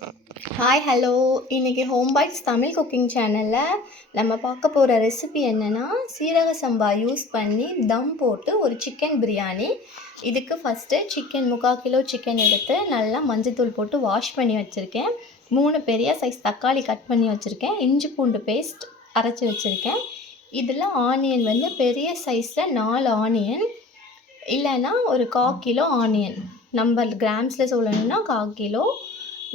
Hi hello இன்றைக்கி home bytes Tamil cooking சேனலில் நம்ம பார்க்க போகிற ரெசிபி என்னென்னா சீரக சம்பா யூஸ் பண்ணி தம் போட்டு ஒரு சிக்கன் பிரியாணி. இதுக்கு ஃபஸ்ட்டு சிக்கன் 3/4 கிலோ சிக்கன் எடுத்து நல்லா மஞ்சத்தூள் போட்டு வாஷ் பண்ணி வச்சுருக்கேன். 3 பெரிய சைஸ் தக்காளி கட் பண்ணி வச்சுருக்கேன். இஞ்சி பூண்டு பேஸ்ட் அரைச்சி வச்சுருக்கேன். இதில் ஆனியன் வந்து பெரிய சைஸில் 4 ஆனியன், இல்லைன்னா ஒரு 1/4 கிலோ ஆனியன். நம்ம கிராம்ஸில் சொல்லணும்னா 1/4 கிலோ,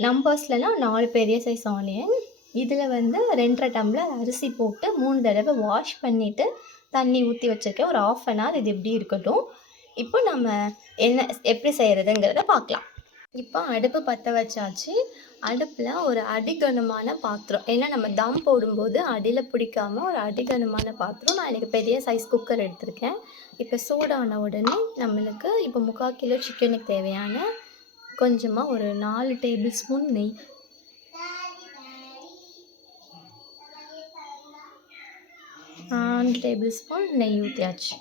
நம்பர்ஸ்லனா 4 பெரிய சைஸ் ஆனியன். இதில் வந்து 2.5 டம்ளர் அரிசி போட்டு 3 தடவை வாஷ் பண்ணிவிட்டு தண்ணி ஊற்றி வச்சுருக்கேன். ஒரு 1/2 அன் ஹவர் இது எப்படி இருக்கட்டும். இப்போ நம்ம எப்படி செய்கிறதுங்கிறத பார்க்கலாம். இப்போ அடுப்பு பற்ற வச்சாச்சு. அடுப்பில் ஒரு அடிகனமான பாத்திரம், ஏன்னா நம்ம தம் போடும்போது அடியில் பிடிக்காமல் ஒரு அடிகனமான பாத்திரம். நான் எனக்கு பெரிய சைஸ் குக்கர் எடுத்திருக்கேன். இப்போ சூடான உடனே நம்மளுக்கு இப்போ 3/4 கிலோ சிக்கனுக்கு தேவையான கொஞ்சமாக ஒரு 4 டேபிள் ஸ்பூன் நெய், 4 டேபிள் ஸ்பூன் நெய் ஊற்றியாச்சு.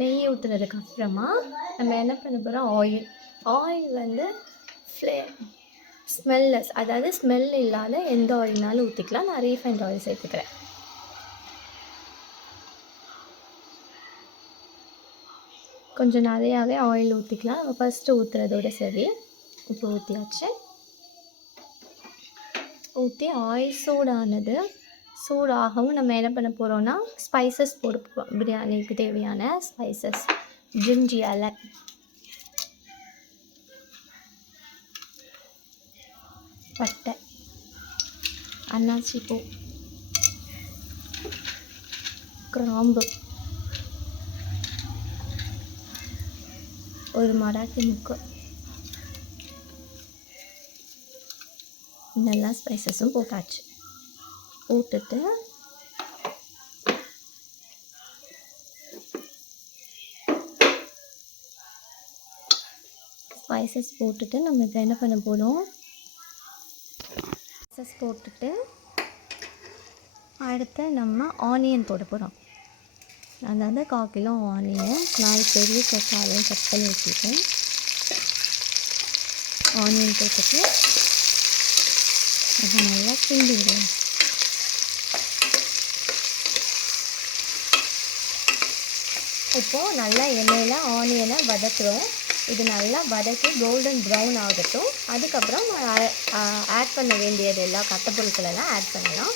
நெய் ஊற்றுனதுக்கப்புறமா நம்ம என்ன பண்ண போகிறோம், ஆயில் வந்து ஸ்மெல்லஸ், அதாவது ஸ்மெல் இல்லாத எந்த ஆயில்னாலும் ஊற்றிக்கலாம். நான் ரீஃபைண்ட் ஆயில் சேர்த்துக்கிறேன். கொஞ்சம் நிறையாவே ஆயில் ஊற்றிக்கலாம். நம்ம ஃபஸ்ட்டு ஊற்றுறதோட சரி. இப்போ ஊற்றியாச்சு. ஊற்றி ஆயில் சூடாகவும் நம்ம என்ன பண்ண போகிறோன்னா ஸ்பைசஸ் போட போகிறோம். பிரியாணிக்கு தேவையான ஸ்பைசஸ்: ஜிஞ்சி இலை, பட்டை, அன்னாச்சி பூ, கிராம்பு, ஒரு மராட்டி முக்கு, எல்லா ஸ்பைசஸும் போட்டாச்சு. போட்டுட்டு ஸ்பைசஸ் போட்டுட்டு நம்ம இதை என்ன பண்ண போகிறோம், ஸ்பைசஸ் போட்டுட்டு அடுத்து நம்ம ஆனியன் போட போகிறோம். அதாவது 1/4 கிலோ ஆனியன் 4 பெரிய கச்சாலையும் கட் பண்ணி வச்சுருக்கேன். ஆனியன் போட்டுட்டு அதை நல்லா கிண்டி விடுவோம். இப்போது நல்லா எண்ணெயில் ஆனியனை வதக்குறோம். இது நல்லா வதக்கி கோல்டன் ப்ரௌன் ஆகட்டும். அதுக்கப்புறம் ஆட் பண்ண வேண்டியது எல்லாம் கட்டப்பொருட்களெல்லாம் ஆட் பண்ணலாம்.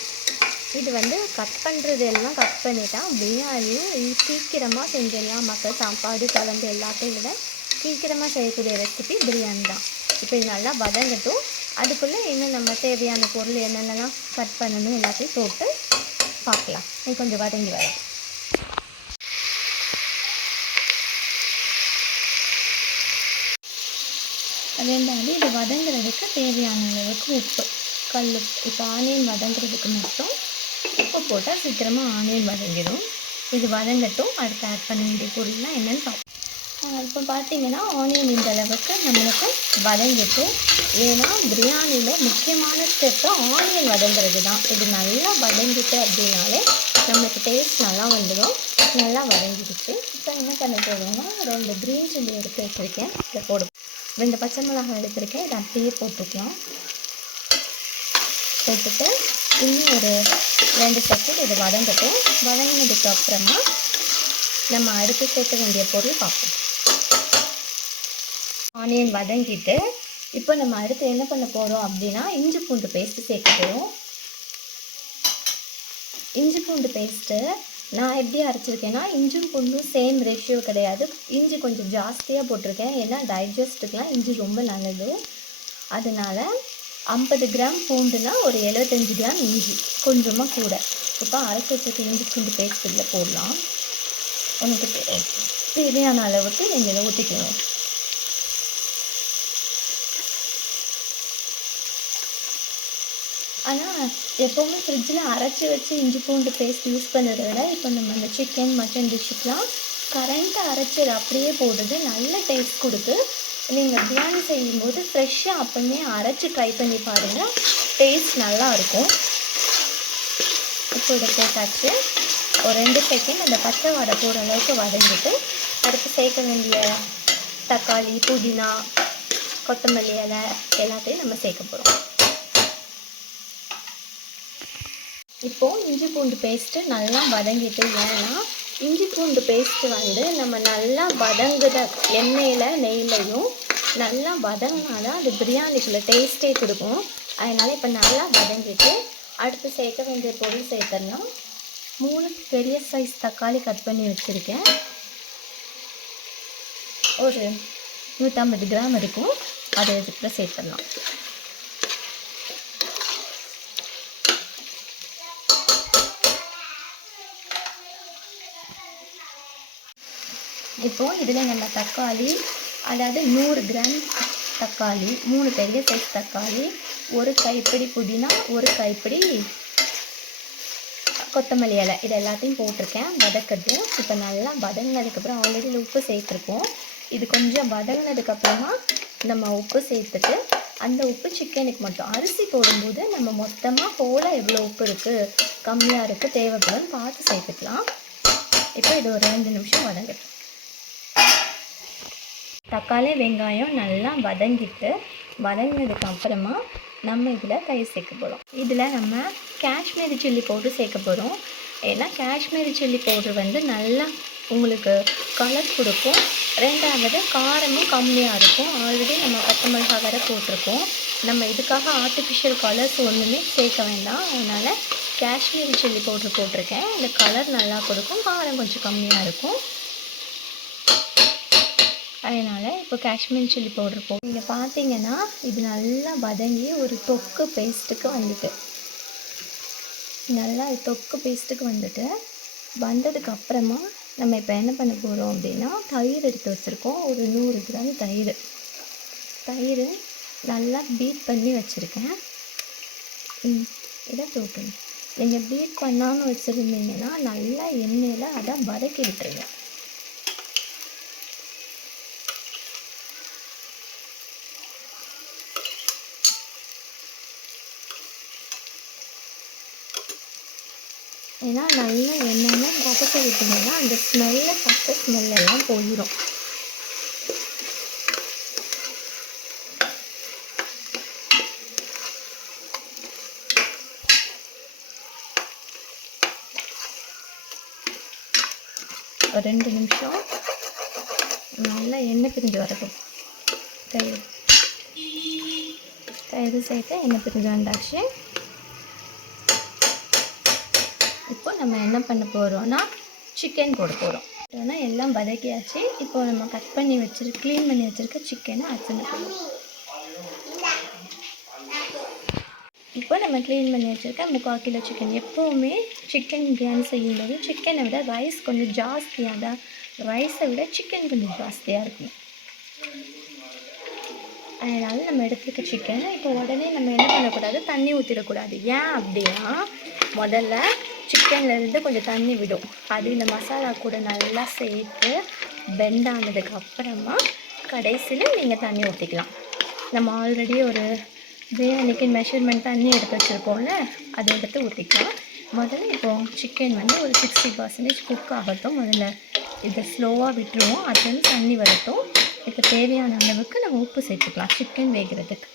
இது வந்து கட் பண்ணுறது எல்லாம் கட் பண்ணிட்டா பிரியாணியும் சீக்கிரமாக செஞ்சிடலாம். மக்கள் சாப்பாடு குழம்பு எல்லாத்தையும் விட சீக்கிரமாக செய்யக்கூடிய ரெசிபி பிரியாணி தான். இப்போ இது நல்லா வதங்கட்டும். அதுக்குள்ளே இன்னும் நம்ம தேவையான பொருள் என்னென்னலாம் கட் பண்ணணும் எல்லாத்தையும் போட்டு பார்க்கலாம். இது கொஞ்சம் வதங்கி வரும். ரெண்டாவது இது வதங்குறதுக்கு தேவையான அளவுக்கு உப்பு, கல் உப்பு. இப்போ ஆனியன் வதங்குறதுக்கு மட்டும் உப்பு போட்டால் சீக்கிரமாக ஆனியன் வதங்கிடும். இது வதங்கட்டும். அடுத்து ஆட் பண்ண வேண்டிய பொருள்லாம் என்னென்னு பார்ப்போம். இப்போ பார்த்தீங்கன்னா ஆனியன் இந்த அளவுக்கு நம்மளுக்கு வதங்கிட்டு, ஏன்னா பிரியாணியில் முக்கியமான ஸ்டெப்பு ஆனியன் வதங்குறது தான். இது நல்லா வதங்கிட்டு அப்படின்னாலே நம்மளுக்கு டேஸ்ட் நல்லா வந்துடும். நல்லா வதங்கிடுச்சு. இப்போ என்ன பண்ண போகிறோம்னா 2 க்ரீன் சில்லி எடுத்து வச்சுருக்கேன். இதை போடும். 2 பச்சை மிளகாய் எடுத்துருக்கேன். இதை அப்படியே போட்டுக்கலாம். போட்டுட்டு இன்னும் ஒரு 2 செகண்ட் இது வதங்கட்டும். வதங்கினதுக்கு அப்புறமா நம்ம அடுத்து சேர்க்க வேண்டிய பொருள் பார்ப்போம். ஆனியன் வதங்கிட்டு இப்போ நம்ம அடுத்து என்ன பண்ண போகிறோம் அப்படின்னா இஞ்சி பூண்டு பேஸ்ட்டு சேர்க்க போகிறோம். இஞ்சி பூண்டு பேஸ்ட்டு நான் எப்படி அரைச்சிருக்கேன்னா, இஞ்சும் பூண்டும் சேம் ரேஷியோ கிடையாது. இஞ்சி கொஞ்சம் ஜாஸ்தியாக போட்டிருக்கேன். ஏன்னா டைஜஸ்ட்டுக்கெலாம் இஞ்சி ரொம்ப நல்லது. அதனால் 50 கிராம் பூண்டுனா ஒரு 75 கிராம் இஞ்சி, கொஞ்சமாக கூட. இப்போ அரைச்சி வச்சுட்டு இஞ்சி பூண்டு பேஸ்ட் இதில் போடலாம். உனக்கு தேவையான அளவுக்கு நீங்கள் இதை ஊற்றிக்கணும். ஆனால் எப்போவுமே ஃப்ரிட்ஜில் அரைச்சி வச்சு இஞ்சி பூண்டு பேஸ்ட் யூஸ் பண்ணுறத விட இப்போ நம்ம இந்த சிக்கன் மட்டன் டிஷ்ஷுக்கெலாம் கரண்ட்டாக அரைச்சி அப்படியே போடுறது நல்ல டேஸ்ட் கொடுத்து. நீங்கள் பிரியாணி செய்யும்போது ஃப்ரெஷ்ஷாக அப்போவுமே அரைச்சி ட்ரை பண்ணி பாருங்கள், டேஸ்ட் நல்லாயிருக்கும். இப்போ இதை போட்டாச்சு. ஒரு 2 செகண்ட் அந்த பச்சை வடை போகிற அளவுக்கு வதங்கிட்டு அடுத்து சேர்க்க வேண்டிய தக்காளி, புதினா, கொத்தமல்லி இலை எல்லாத்தையும் நம்ம சேர்க்க போகிறோம். இப்போது இஞ்சி பூண்டு பேஸ்ட்டு நல்லா வதங்கிட்டு, ஏன்னா இஞ்சி பூண்டு பேஸ்ட்டு வந்து நம்ம நல்லா வதங்குத எண்ணெயில் நெய்லையும் நல்லா வதங்கினா தான் அது பிரியாணிக்குள்ளே டேஸ்ட்டே கொடுக்கும். அதனால் இப்போ நல்லா வதங்கிட்டு அடுத்து சேர்க்க வேண்டிய பொருள் சேர்த்துடலாம். 3 பெரிய சைஸ் தக்காளி கட் பண்ணி வச்சுருக்கேன். ஒரு 150 கிராம் இருக்கும். அதை இதுக்குள்ள சேர்த்துடலாம். இப்போது இதில் நம்ம தக்காளி, அதாவது 100 கிராம் தக்காளி, 3 பெரிய சைஸ் தக்காளி, ஒரு கைப்பிடி புதினா, ஒரு கைப்பிடி கொத்தமல்லி இலை, இது எல்லாத்தையும் போட்டிருக்கேன். வதக்கட்டும். இப்போ நல்லா வதங்கினதுக்கப்புறம் ஆல்ரெடி உப்பு சேர்த்துருக்கோம். இது கொஞ்சம் வதங்கினதுக்கப்புறமா நம்ம உப்பு சேர்த்துட்டு, அந்த உப்பு சிக்கனுக்கு மட்டும். அரிசி போடும்போது நம்ம மொத்தமாக ஹோலாக எவ்வளோ உப்பு இருக்குது, கம்மியாக இருக்குது, தேவைப்படுன்னு பார்த்து சேர்த்துக்கலாம். இப்போ இது ஒரு 2 நிமிஷம் வதங்கட்டும். தக்காளி வெங்காயம் நல்லா வதங்கினதுக்கு அப்புறமா நம்ம இதில் தயிர் சேர்க்க போகிறோம். இதில் நம்ம காஷ்மீரி சில்லி பவுடர் சேர்க்க போகிறோம். ஏன்னா காஷ்மீரி சில்லி பவுடர் வந்து நல்லா உங்களுக்கு கலர் கொடுக்கும். 2வது காரமும் கம்மியாக இருக்கும். ஆல்ரெடி நம்ம பச்சை மிளகாய் வேறு போட்டிருக்கோம். நம்ம இதுக்காக ஆர்டிஃபிஷியல் கலர்ஸ் ஒன்றுமே சேர்க்க வேண்டாம். அதனால் காஷ்மீரி சில்லி பவுடர் போட்டிருக்கேன். இந்த கலர் நல்லா கொடுக்கும், காரம் கொஞ்சம் கம்மியாக இருக்கும். அதனால் இப்போ காஷ்மீரி சில்லி பவுடர் போட்டு நீங்கள் பார்த்தீங்கன்னா இது நல்லா வதங்கி ஒரு தொக்கு பேஸ்ட்டுக்கு வந்துட்டு வந்ததுக்கப்புறமா நம்ம இப்போ என்ன பண்ண போகிறோம் அப்படின்னா, தயிர் எடுத்து வச்சுருக்கோம். ஒரு 100 கிராம் தயிர் நல்லா பீட் பண்ணி வச்சுருக்கேன். இதை தூக்கணும். நீங்கள் பீட் பண்ணாமல் வச்சுருந்தீங்கன்னா நல்லா எண்ணெயில் அதை வதக்கி விட்டுருங்க. ஏன்னா நல்லா எண்ணெயில் வதக்க விட்டிங்கன்னா அந்த பச்சை ஸ்மெல்லெல்லாம் போயிடும். ஒரு 2 நிமிஷம் நல்லா எண்ணெய் பிரிஞ்சு வரட்டும். தயிர் சேர்த்து எண்ணெய் பிரிஞ்சு வந்தாச்சு. இப்போ நம்ம என்ன பண்ண போகிறோம்னா சிக்கன் போட போகிறோம். ஏன்னா எல்லாம் வதக்கியாச்சு. இப்போ நம்ம க்ளீன் பண்ணி வச்சுருக்க சிக்கனை ஆட் பண்ண போகிறோம். இப்போ நம்ம க்ளீன் பண்ணி வச்சுருக்க 3/4 கிலோ சிக்கன். எப்போவுமே சிக்கன் பிரியாணி செய்யும்போது சிக்கனை விட ரைஸ் கொஞ்சம் ஜாஸ்தியாக தான், ரைஸை விட சிக்கன் கொஞ்சம் ஜாஸ்தியாக இருக்கும். அதனால் நம்ம எடுத்துக்க சிக்கன் இப்போ உடனே நம்ம என்ன பண்ணக்கூடாது, தண்ணி ஊற்றிடக்கூடாது. ஏன் அப்படின்னா முதல்ல சிக்கன்லேருந்து கொஞ்சம் தண்ணி விடும். அது இந்த மசாலா கூட நல்லா சேர்த்து பெண்ட் ஆனதுக்கு அப்புறமா கடைசியில் நீங்கள் தண்ணி ஊற்றிக்கலாம். நம்ம ஆல்ரெடி ஒரு பிரியாணிக்கு மெஷர்மெண்ட் தண்ணி எடுத்து வச்சுருப்போம்ல, அதை எடுத்து ஊற்றிக்கலாம். முதல்ல இப்போது சிக்கன் வந்து ஒரு 60% குக் ஆகட்டும். முதல்ல இதை ஸ்லோவாக விட்டுருவோம். அதுலேருந்து தண்ணி வரட்டும். இப்போ தேவையான அளவுக்கு நம்ம உப்பு சேர்த்துக்கலாம் சிக்கன் வேகிறதுக்கு.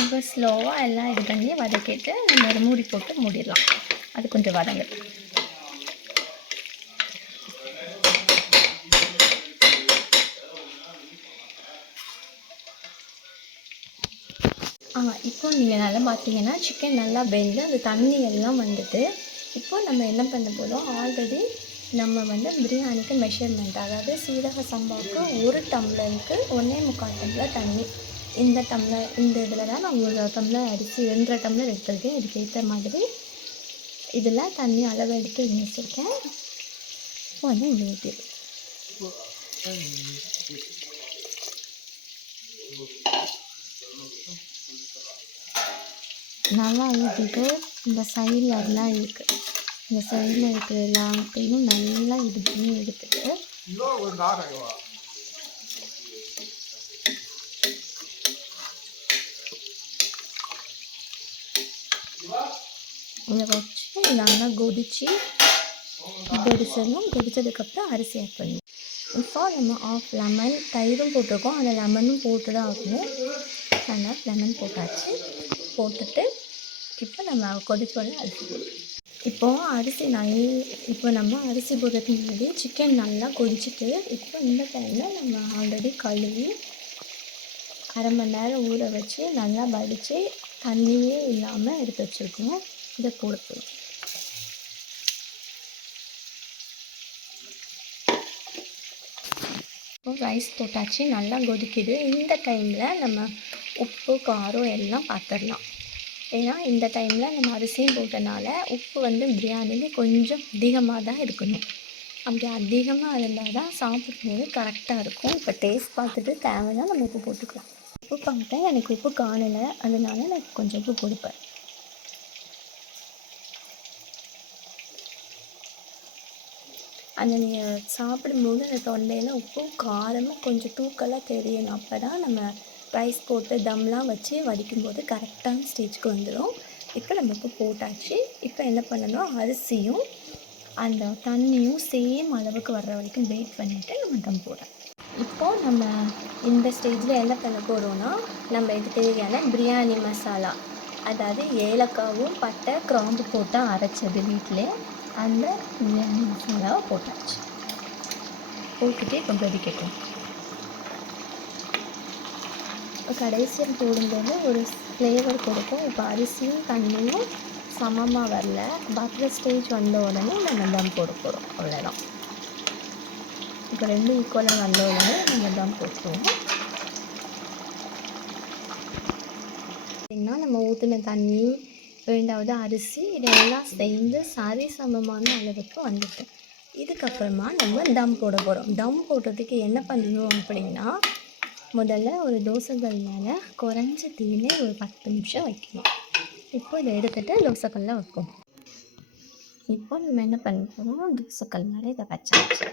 இப்போ ஸ்லோவாக எல்லாம் இது பண்ணி வதக்கிட்டு நம்ம ஒரு மூடி போட்டு மூடிடலாம். அது கொஞ்சம் வதங்குது. இப்போ நீங்கள் நல்லா பார்த்தீங்கன்னா சிக்கன் நல்லா வெந்து அந்த தண்ணி எல்லாம் வந்துட்டு, இப்போ நம்ம என்ன பண்ண போகிறோம், ஆல்ரெடி நம்ம வந்து பிரியாணிக்கு மெஷர்மெண்ட், அதாவது சீரக சம்பாவுக்கு 1 டம்ளருக்கு 1.25 டம்ளர் தண்ணி. இந்த இதில் தான் நான் 1 டம்ளர் அரிசி 2.5 டம்ளர் எடுத்துருக்கேன். இதுக்கு ஏற்ற மாதிரி இதில் தண்ணி அளவு எடுத்து வச்சுருக்கேன். இப்போ வந்து இங்கே ஊற்றிடுறேன். நல்லா ஊற்றிட்டு இந்த சைடில் எல்லாம் இருக்குது, இந்த சைடில் இருக்கிற எல்லாத்தையும் நல்லா இது பண்ணி எடுத்துட்டு இதை வச்சு நல்லா கொதிச்சிடணும். கொதிச்சதுக்கப்புறம் அரிசி ஆட் பண்ணணும். இப்போ நம்ம ஆஃப் லெமன் தயிரும் போட்டிருக்கோம், அந்த லெமனும் போட்டு தான் ஆகணும். நல்லா லெமன் போட்டாச்சு. போட்டுட்டு இப்போ நம்ம கொதிச்சோட அரிசி போடுறோம். இப்போ நம்ம அரிசி போடுறதுக்கு முன்னாடி சிக்கன் நல்லா கொதிச்சுட்டு, இப்போ இந்த டைமில் நம்ம ஆல்ரெடி கழுவி அரை மணி நேரம் ஊற வச்சு நல்லா வடித்து தண்ணியே இல்லாமல் எடுத்து வச்சுருக்கோம். இதை போடுறோம். ரைஸ் போட்டாச்சு, நல்லா கொதிக்குது. இந்த டைமில் நம்ம உப்பு காரம் எல்லாம் பார்த்துடலாம். ஏன்னா இந்த டைமில் நம்ம அரிசியும் போட்டனால உப்பு வந்து பிரியாணிக்கு கொஞ்சம் அதிகமாக தான் இருக்கணும். அப்படி அதிகமாக இருந்தால் தான் சாப்பிடும்போது கரெக்டாக இருக்கும். இப்போ டேஸ்ட் பார்த்துட்டு தேவைன்னா நம்ம உப்பு போட்டுக்கலாம். உப்பு பார்த்தேன், எனக்கு உப்பு காணலை, அதனால நான் கொஞ்சம் உப்பு கொடுப்பேன். அந்த நீங்கள் சாப்பிடும்போது அந்த தொண்டையில் உப்பும் காரமும் கொஞ்சம் தூக்கலாக தெரியணும். அப்போ தான் நம்ம ரைஸ் போட்டு தம்லாம் வச்சு வடிக்கும்போது கரெக்டான ஸ்டேஜ்க்கு வந்துடும். இப்போ நம்ம உப்பு போட்டாச்சு. இப்போ என்ன பண்ணணும், அரிசியும் அந்த தண்ணியும் சேம் அளவுக்கு வர்ற வரைக்கும் வெயிட் பண்ணிவிட்டு நம்ம தம் போடுறோம். இப்போது நம்ம இந்த ஸ்டேஜில் என்ன பண்ண போகிறோன்னா, நம்ம இது தேவையான பிரியாணி மசாலா, அதாவது ஏலக்காவும் பட்டை கிராம்பு போட்டு அரைச்சது வீட்டிலே, அந்த பிரியாணி மசாலாவை போட்டாச்சு. போட்டுட்டு இப்போ கொதிக்கட்டும். இப்போ கடைசியில் போடும்போது ஒரு ஃப்ளேவர் கொடுக்கும். இப்போ அரிசியும் தண்ணியும் சமமாக வரல, வர்ற ஸ்டேஜ் வந்த உடனே நம்ம தம் போட போகிறோம். அவ்வளோதான். இப்போ ரெண்டும் ஈக்குவலாக வந்த உடனே நம்ம தம் போட்டுருவோம். பார்த்திங்கன்னா நம்ம ஊற்றின தண்ணி, ரெண்டாவது அரிசி, இதெல்லாம் சேர்ந்து சரிசமமான அளவுக்கு வந்துட்டு, இதுக்கப்புறமா நம்ம தம் போட போகிறோம். தம் போடுறதுக்கு என்ன பண்ணணும் அப்படின்னா, முதல்ல ஒரு தோசைக்கல் மேலே குறைஞ்ச தீயில ஒரு 10 நிமிஷம் வைக்கணும். இப்போ இதை எடுத்துகிட்டு தோசைக்கல்ல வைப்போம். இப்போ நம்ம என்ன பண்ண போகிறோம், தோசைக்கல் மேலே இதை வச்சாச்சு.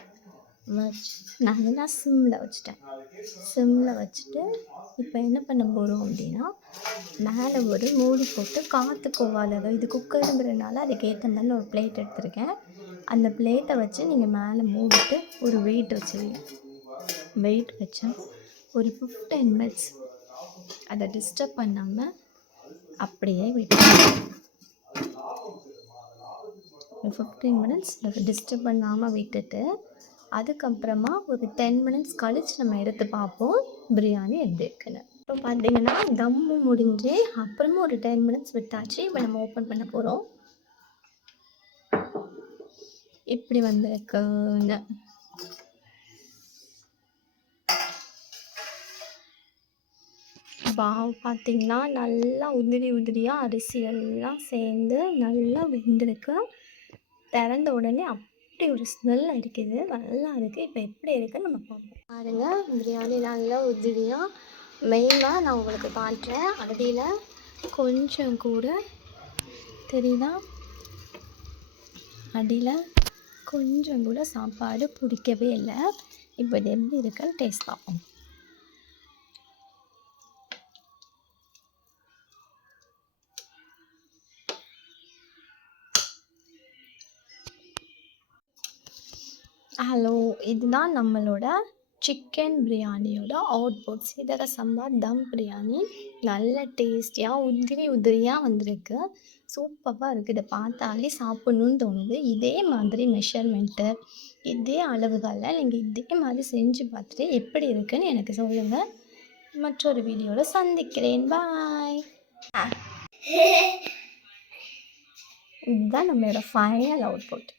நல்லா சிம்மில் வச்சுட்டு இப்போ என்ன பண்ண போகிறோம் அப்படின்னா, மேலே ஒரு மூடி போட்டு காற்று போகாத, இது குக்கருங்கிறதுனால அதுக்கேற்ற மாதிரி ஒரு பிளேட் எடுத்திருக்கேன். அந்த பிளேட்டை வச்சு நீங்கள் மேலே மூடிட்டு ஒரு வெயிட் வச்சா ஒரு 15 மினிட்ஸ் அதை டிஸ்டர்ப் பண்ணாமல் அப்படியே விட்டுருங்க. 15 மினிட்ஸ் டிஸ்டர்ப் பண்ணாமல் விட்டுட்டு அதுக்கப்புறமா ஒரு 10 மினிட்ஸ் கழித்து நம்ம எடுத்து பார்ப்போம் பிரியாணி எப்படி இருக்குன்னு. இப்போ பார்த்தீங்கன்னா தம்மு முடிஞ்சு அப்புறமா ஒரு 10 மினிட்ஸ் விட்டாச்சு. இப்போ நம்ம ஓப்பன் பண்ண போகிறோம். இப்படி வந்திருக்குங்க. பார்த்தீங்கன்னா நல்லா உதிரியாக அரிசி எல்லாம் சேர்ந்து நல்லா வெந்திருக்கு. திறந்த உடனே அப்படி ஒரு ஸ்மெல் அடிக்குது, நல்லா இருக்குது. இப்போ எப்படி இருக்குன்னு நம்ம பார்ப்போம். பாருங்கள், பிரியாணி நல்லா உதிரியாக மெயினாக நான் உங்களுக்கு காட்டுறேன். அடியில் கொஞ்சம் கூட தெரியுதா, அடியில் கொஞ்சம் கூட சாப்பாடு பிடிக்கவே இல்லை. இப்போ இது எப்படி இருக்குன்னு டேஸ்ட் பார்ப்போம். ஹலோ, இதுதான் நம்மளோட சிக்கன் பிரியாணியோட அவுட்புட். சீரக சம்பா தம் பிரியாணி நல்ல டேஸ்டியாக உதிரியாக வந்திருக்கு. சூப்பராக இருக்குது. இதை பார்த்தாலே சாப்பிட்ணுன்னு தோணுது. இதே மாதிரி மெஷர்மெண்ட்டு, இதே அளவுகளில் நீங்கள் இதே மாதிரி செஞ்சு பார்த்துட்டு எப்படி இருக்குன்னு எனக்கு சொல்லுங்கள். மற்றொரு வீடியோவில் சந்திக்கிறேன். பாய். இதுதான் நம்மளோட ஃபைனல் அவுட்புட்.